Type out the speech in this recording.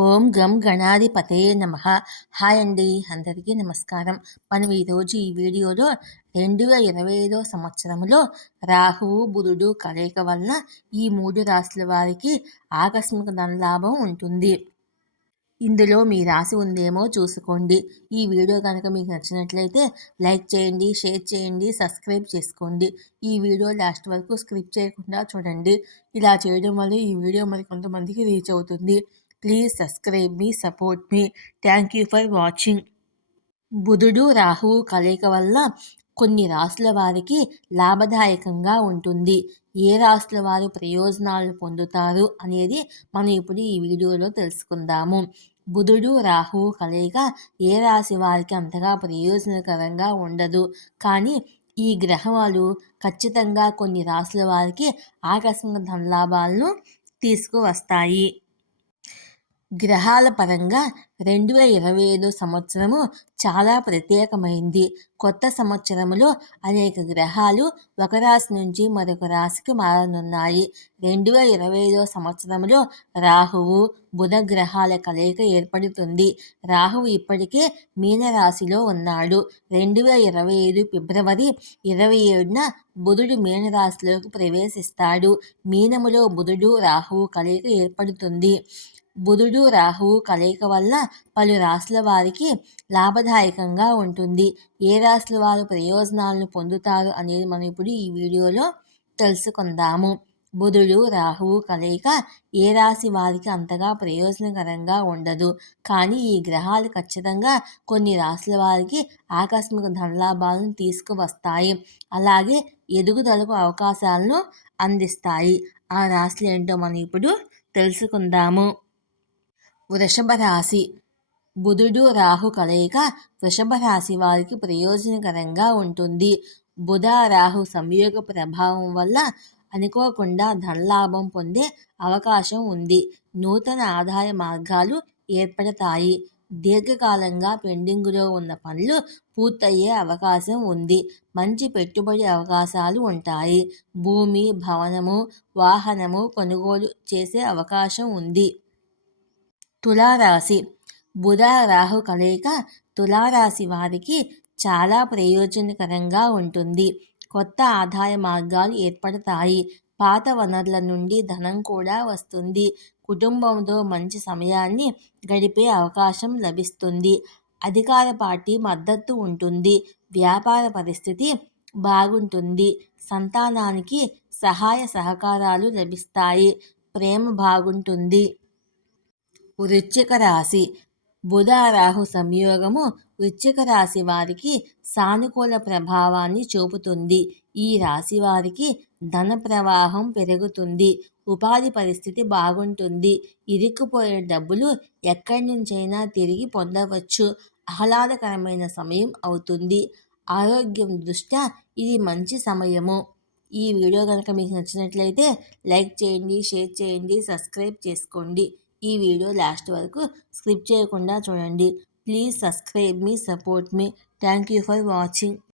ఓం గం గణాధిపతయే నమః. హాయ్ అండి, అందరికీ నమస్కారం. మనం ఈరోజు ఈ వీడియోలో 2025 సంవత్సరంలో రాహువు బుధుడు కలయిక వల్ల ఈ 3 రాశుల వారికి ఆకస్మిక ధనలాభం ఉంటుంది. ఇందులో మీ రాశి ఉందేమో చూసుకోండి. ఈ వీడియో కనుక మీకు నచ్చినట్లయితే లైక్ చేయండి, షేర్ చేయండి, సబ్స్క్రైబ్ చేసుకోండి. ఈ వీడియో లాస్ట్ వరకు స్కిప్ చేయకుండా చూడండి. ఇలా చేయడం వల్ల ఈ వీడియో మరి కొంతమందికి రీచ్ అవుతుంది. Please subscribe me, support me. Thank you for watching. బుధుడు రాహువు కలయిక వల్ల కొన్ని రాశుల వారికి లాభదాయకంగా ఉంటుంది. ఏ రాశుల వారు ప్రయోజనాలు పొందుతారు అనేది మనం ఇప్పుడు ఈ వీడియోలో తెలుసుకుందాము. బుధుడు రాహువు కలయిక ఏ రాశి వారికి అంతగా ప్రయోజనకరంగా ఉండదు. కానీ ఈ గ్రహాలు ఖచ్చితంగా కొన్ని రాశుల వారికి ఆకస్మిక ధనలాభాలను తీసుకువస్తాయి. గ్రహాల పరంగా 2025 సంవత్సరము చాలా ప్రత్యేకమైంది. కొత్త సంవత్సరంలో అనేక గ్రహాలు ఒక రాశి నుంచి మరొక రాశికి మారనున్నాయి. 2025 సంవత్సరంలో రాహువు బుధ గ్రహాల కలయిక ఏర్పడుతుంది. రాహువు ఇప్పటికే మీనరాశిలో ఉన్నాడు. 2025 ఫిబ్రవరి 27న బుధుడు మీనరాశిలోకి ప్రవేశిస్తాడు. మీనములో బుధుడు రాహువు కలయిక ఏర్పడుతుంది. బుధుడు రాహువు కలయిక వల్ల పలు రాశుల వారికి లాభదాయకంగా ఉంటుంది. ఏ రాశుల వారు ప్రయోజనాలను పొందుతారు అనేది మనం ఇప్పుడు ఈ వీడియోలో తెలుసుకుందాము. బుధుడు రాహువు కలయిక ఏ రాశి వారికి అంతగా ప్రయోజనకరంగా ఉండదు. కానీ ఈ గ్రహాలు ఖచ్చితంగా కొన్ని రాశుల వారికి ఆకస్మిక ధనలాభాలను తీసుకువస్తాయి. అలాగే ఎదుగుదలకు అవకాశాలను అందిస్తాయి. ఆ రాశులు ఏంటో మనం ఇప్పుడు తెలుసుకుందాము. వృషభ రాశి. బుధుడు రాహు కలయిక వృషభ రాశి వారికి ప్రయోజనకరంగా ఉంటుంది. బుధ రాహు సంయోగ ప్రభావం వల్ల అనుకోకుండా ధనలాభం పొందే అవకాశం ఉంది. నూతన ఆదాయ మార్గాలు ఏర్పడతాయి. దీర్ఘకాలంగా పెండింగులో ఉన్న పనులు పూర్తయ్యే అవకాశం ఉంది. మంచి పెట్టుబడి అవకాశాలు ఉంటాయి. భూమి, భవనము, వాహనము కొనుగోలు చేసే అవకాశం ఉంది. తులారాశి. బుధ రాహు కలయిక తులారాశి వారికి చాలా ప్రయోజనకరంగా ఉంటుంది. కొత్త ఆదాయ మార్గాలు ఏర్పడతాయి. పాత వనరుల నుండి ధనం కూడా వస్తుంది. కుటుంబంతో మంచి సమయాన్ని గడిపే అవకాశం లభిస్తుంది. అధికార పార్టీ మద్దతు ఉంటుంది. వ్యాపార పరిస్థితి బాగుంటుంది. సంతానానికి సహాయ సహకారాలు లభిస్తాయి. ప్రేమ బాగుంటుంది. వృశ్చిక రాశి. బుధ రాహు సంయోగము వృశ్చిక రాశి వారికి సానుకూల ప్రభావాన్ని చూపుతుంది. ఈ రాశి వారికి ధన ప్రవాహం పెరుగుతుంది. ఉపాధి పరిస్థితి బాగుంటుంది. ఇరుక్కుపోయిన డబ్బులు ఎక్కడి నుంచైనా తిరిగి పొందవచ్చు. ఆహ్లాదకరమైన సమయం అవుతుంది. ఆరోగ్యం దృష్ట్యా ఇది మంచి సమయము. ఈ వీడియో కనుక మీకు నచ్చినట్లయితే లైక్ చేయండి, షేర్ చేయండి, సబ్స్క్రైబ్ చేసుకోండి. ఈ వీడియో లాస్ట్ వరకు స్కిప్ చేయకుండా చూడండి. Please subscribe me, support me. Thank you for watching.